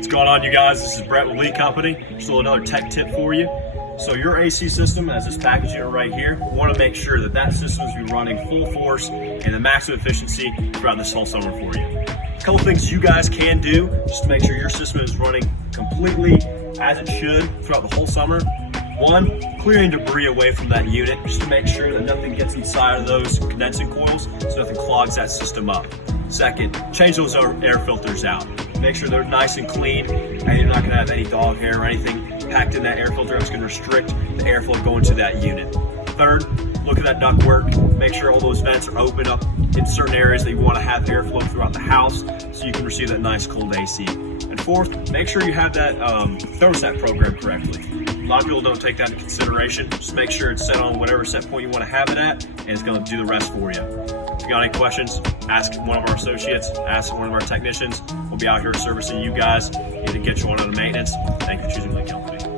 What's going on, you guys? This is Brett with Lee Company. Still another tech tip for you. So your AC system has this package unit right here. We want to make sure that that system is running full force and the maximum efficiency throughout this whole summer for you. A couple things you guys can do just to make sure your system is running completely as it should throughout the whole summer. One, clearing debris away from that unit just to make sure that nothing gets inside of those condensing coils so nothing clogs that system up. Second, change those air filters out. Make sure they're nice and clean and you're not going to have any dog hair or anything packed in that air filter that's going to restrict the airflow going to that unit. Third, look at that ductwork. Make sure all those vents are open up in certain areas that you want to have airflow throughout the house so you can receive that nice cold AC. And fourth, make sure you have that thermostat programmed correctly. A lot of people don't take that into consideration. Just make sure it's set on whatever set point you want to have it at, and it's going to do the rest for you. If you got any questions, ask one of our associates, ask one of our technicians. We'll be out here servicing you guys, either get you on out of maintenance. Thank you for choosing Lee Company.